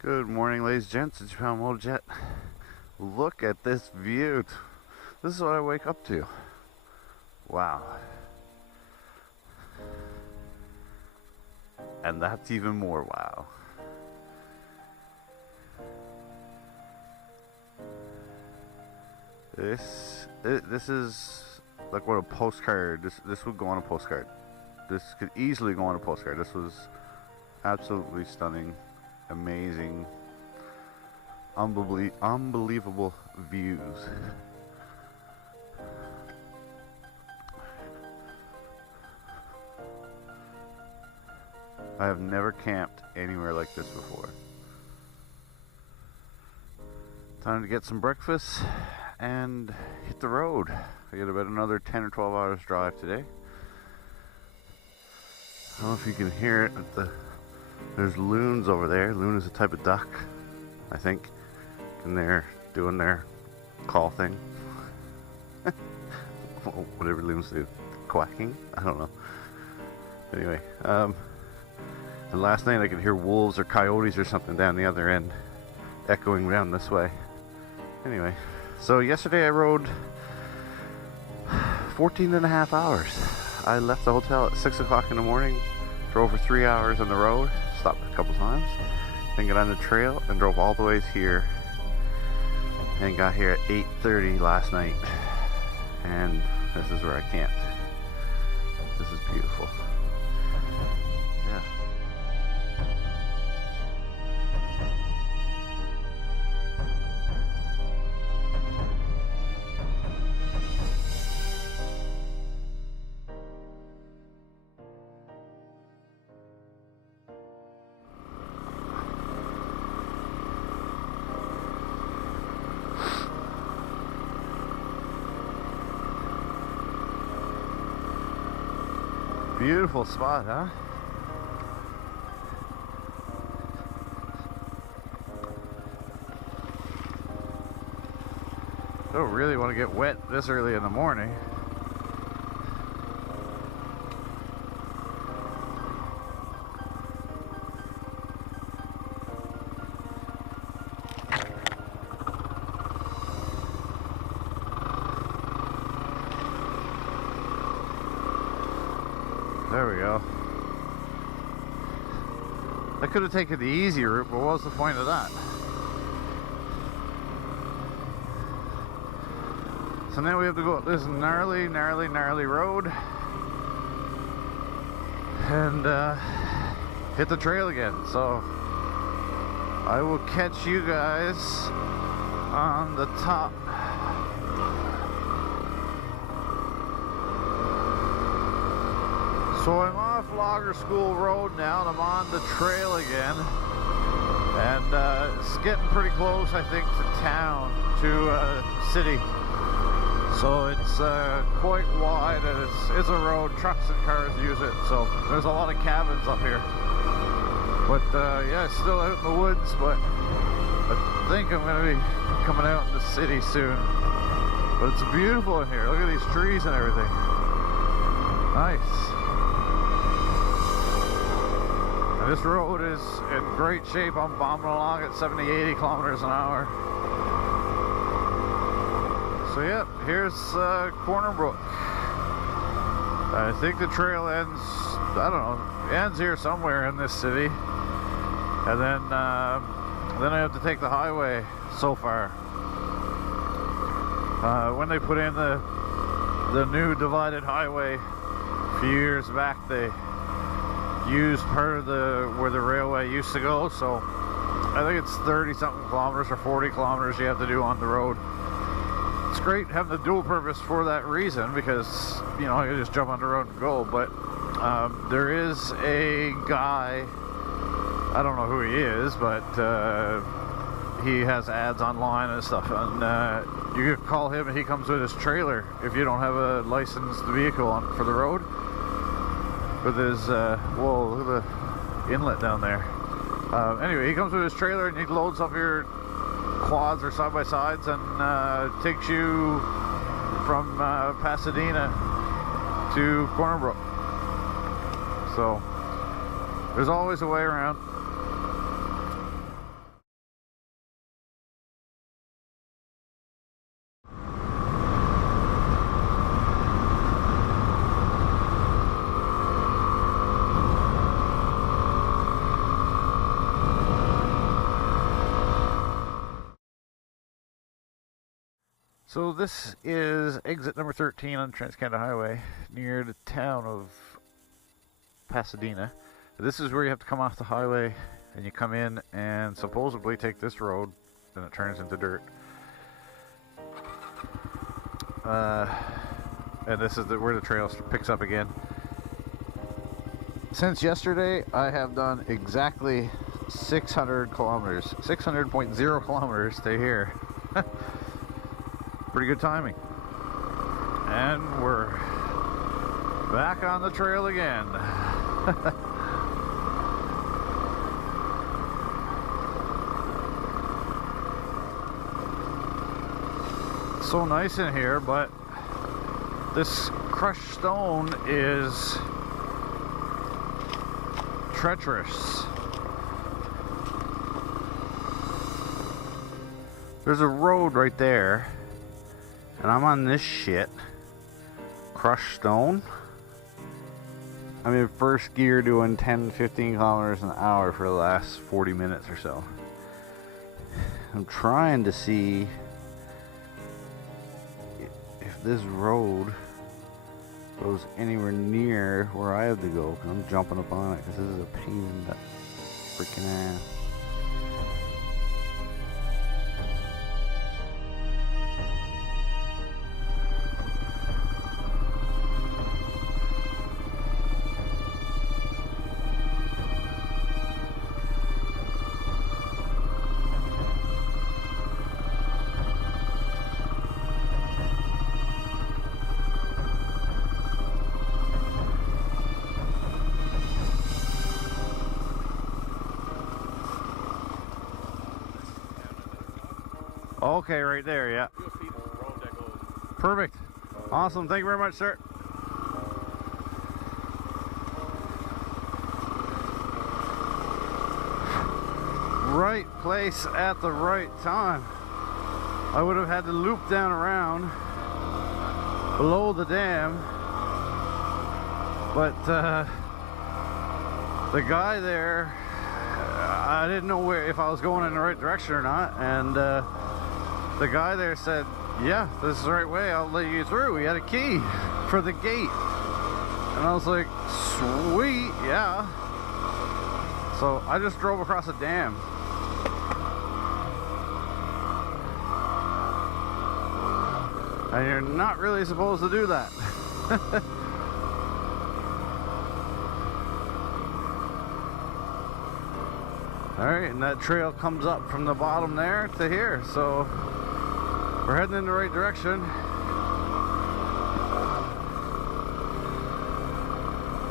Good morning, ladies and gents. It's your pal Motojet. Look at this view. This is what I wake up to. Wow. And that's even more wow. This is like what a postcard. This would go on a postcard. This could easily go on a postcard. This was absolutely stunning. Amazing, unbelievable views. I have never camped anywhere like this before. Time to get some breakfast and hit the road. I got about another 10 or 12 hours drive today. I don't know if you can hear it, but there's loons over there. Loon is a type of duck, I think, and they're doing their call thing. Whatever loons do, quacking. I don't know. Anyway, and last night I could hear wolves or coyotes or something down the other end, echoing down this way. Anyway, so yesterday I rode 14 and a half hours. I left the hotel at 6 o'clock in the morning, drove for 3 hours on the road, stopped a couple times, then got on the trail and drove all the way here, and got here at 8:30 last night, and this is where I camped. This is beautiful. Yeah. Beautiful spot, huh? Don't really want to get wet this early in the morning. There we go. I could have taken the easy route, but what was the point of that? So now we have to go up this gnarly road and hit the trail again. So I will catch you guys on the top. So I'm off Logger School Road now, and I'm on the trail again, and it's getting pretty close, I think, to town, to city. So it's quite wide, and it's a road. Trucks and cars use it, so there's a lot of cabins up here. But yeah, still out in the woods, but I think I'm going to be coming out in the city soon. But it's beautiful in here. Look at these trees and everything. Nice. This road is in great shape. I'm bombing along at 70, 80 kilometers an hour. So yeah, here's Corner Brook. I think the trail ends, I don't know, ends here somewhere in this city. And then I have to take the highway so far. When they put in the new divided highway a few years back, they used part of where the railway used to go, so I think it's 30 something kilometers or 40 kilometers you have to do on the road. It's great having the dual purpose for that reason, because you know you just jump on the road and go. But there is a guy, I don't know who he is, but he has ads online and stuff, and you can call him and he comes with his trailer if you don't have a licensed vehicle for the road. With his, whoa, look at the inlet down there. Anyway, he comes with his trailer and he loads up your quads or side-by-sides, and takes you from Pasadena to Corner Brook. So there's always a way around. So this is exit number 13 on Trans-Canada Highway near the town of Pasadena. This is where you have to come off the highway and you come in and supposedly take this road, then it turns into dirt. And this is where the trail picks up again. Since yesterday, I have done exactly 600 kilometers, 600.0 kilometers to here. Pretty good timing. And we're back on the trail again. So nice in here, but this crushed stone is treacherous. There's a road right there, and I'm on this shit. Crushed stone. I'm in first gear doing 10-15 kilometers an hour for the last 40 minutes or so. I'm trying to see if this road goes anywhere near where I have to go, because I'm jumping up on it because this is a pain in the freaking ass. Okay, right there, yeah. You'll see the road that goes. Perfect. Awesome. Thank you very much, sir. Right place at the right time. I would have had to loop down around below the dam, but the guy there, I didn't know if I was going in the right direction or not, and the guy there said, yeah, this is the right way, I'll let you through. He had a key for the gate. And I was like, sweet, yeah. So I just drove across a dam. And you're not really supposed to do that. Alright, and that trail comes up from the bottom there to here, so we're heading in the right direction.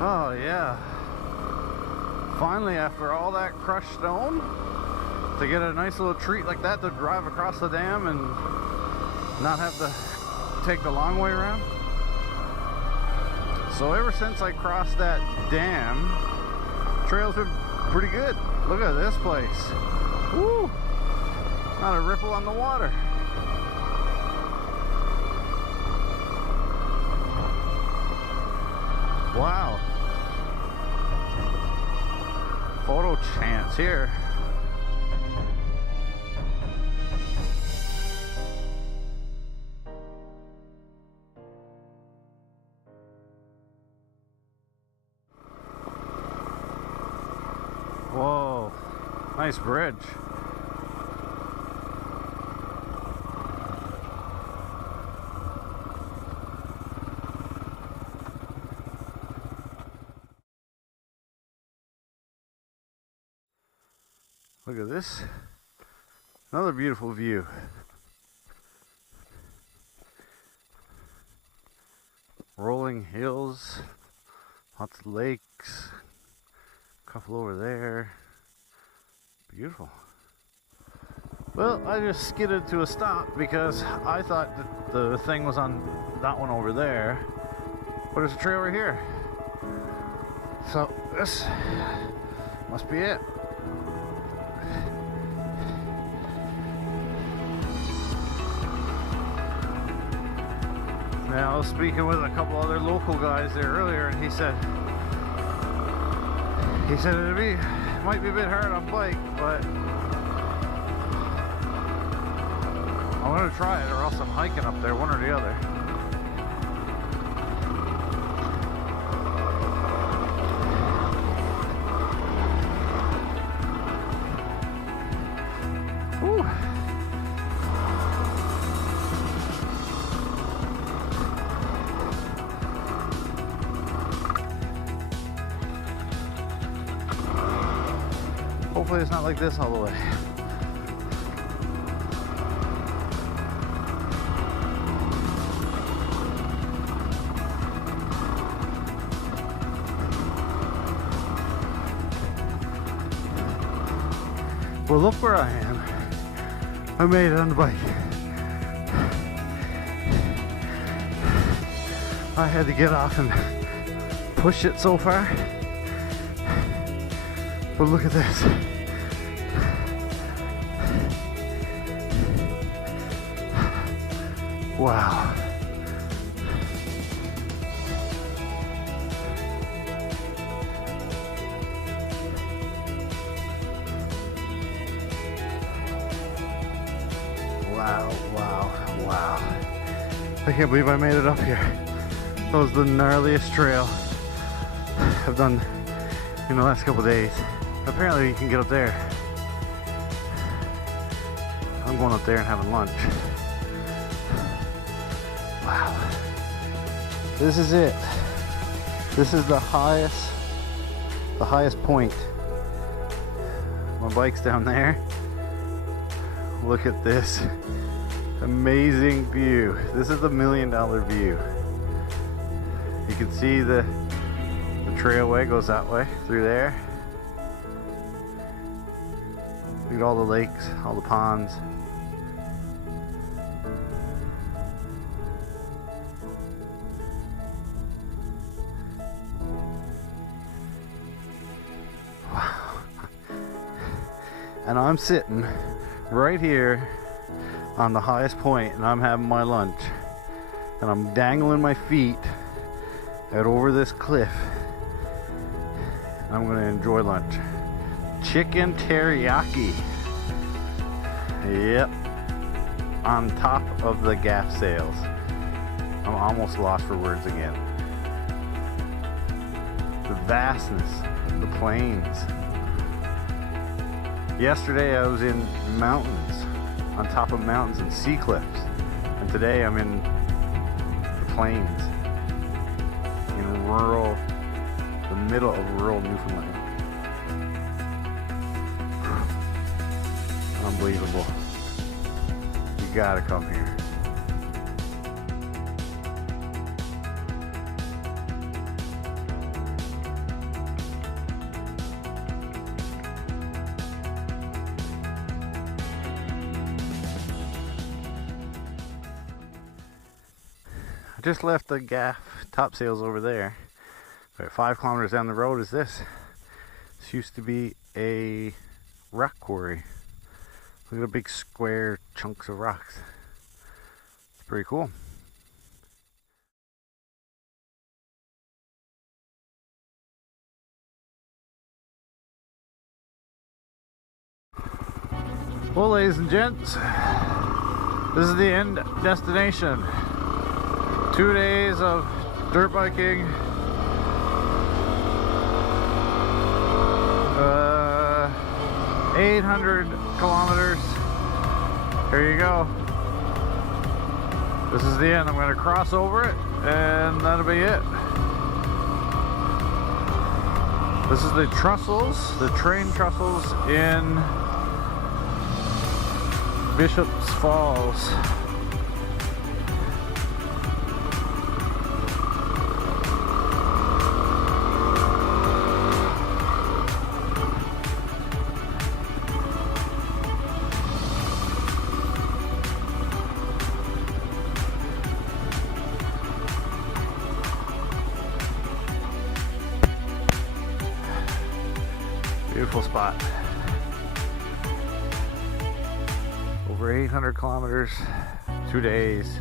Oh yeah. Finally, after all that crushed stone, to get a nice little treat like that to drive across the dam and not have to take the long way around. So ever since I crossed that dam, trails been pretty good. Look at this place. Woo! Not a ripple on the water. Wow. Photo chance here. Whoa, nice bridge. Look at this. Another beautiful view. Rolling hills, lots of lakes, a couple over there. Beautiful. Well, I just skidded to a stop because I thought that the thing was on that one over there, but there's a trail right here. So this must be it. Now I was speaking with a couple other local guys there earlier, and he said it might be a bit hard on bike, but I'm gonna try it, or else I'm hiking up there, one or the other. Whew. Hopefully it's not like this all the way. Well, look where I am. I made it on the bike. I had to get off and push it so far. But look at this. Wow. Wow, wow, wow. I can't believe I made it up here. That was the gnarliest trail I've done in the last couple of days. Apparently you can get up there. I'm going up there and having lunch. Wow. This is it. This is the highest point. My bike's down there. Look at this amazing view. This is the $1 million view. You can see the trailway goes that way through there. Look at all the lakes, all the ponds. Wow. And I'm sitting right here on the highest point, and I'm having my lunch, and I'm dangling my feet out over this cliff, and I'm going to enjoy lunch. Chicken teriyaki. Yep, on top of the Gaff sails. I'm almost lost for words again. The vastness, the plains. Yesterday I was in mountains, on top of mountains and sea cliffs, and today I'm in the plains, in the middle of rural Newfoundland. Unbelievable. You gotta come here. I just left the Gaff Topsails over there. About 5 kilometers down the road is this. This used to be a rock quarry. Look at the big square chunks of rocks. It's pretty cool. Well, ladies and gents, this is the end destination. 2 days of dirt biking, 800 kilometers. Here you go. This is the end. I'm going to cross over it, and that'll be it. This is the trussels, the train trussels in Bishop's Falls. Beautiful spot. Over 800 kilometers, 2 days.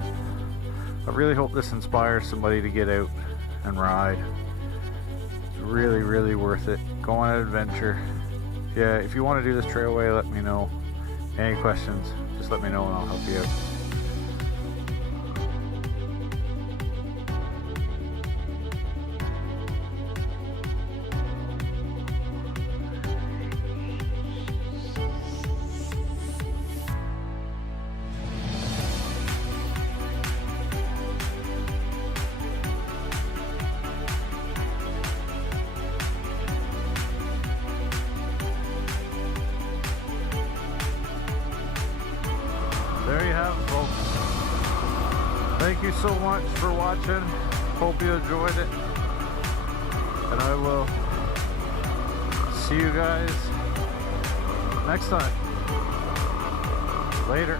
I really hope this inspires somebody to get out and ride. It's really, really worth it. Go on an adventure. Yeah, if you want to do this trailway, let me know. Any questions, just let me know and I'll help you out. There you have it, folks. Thank you so much for watching. Hope you enjoyed it. And I will see you guys next time. Later.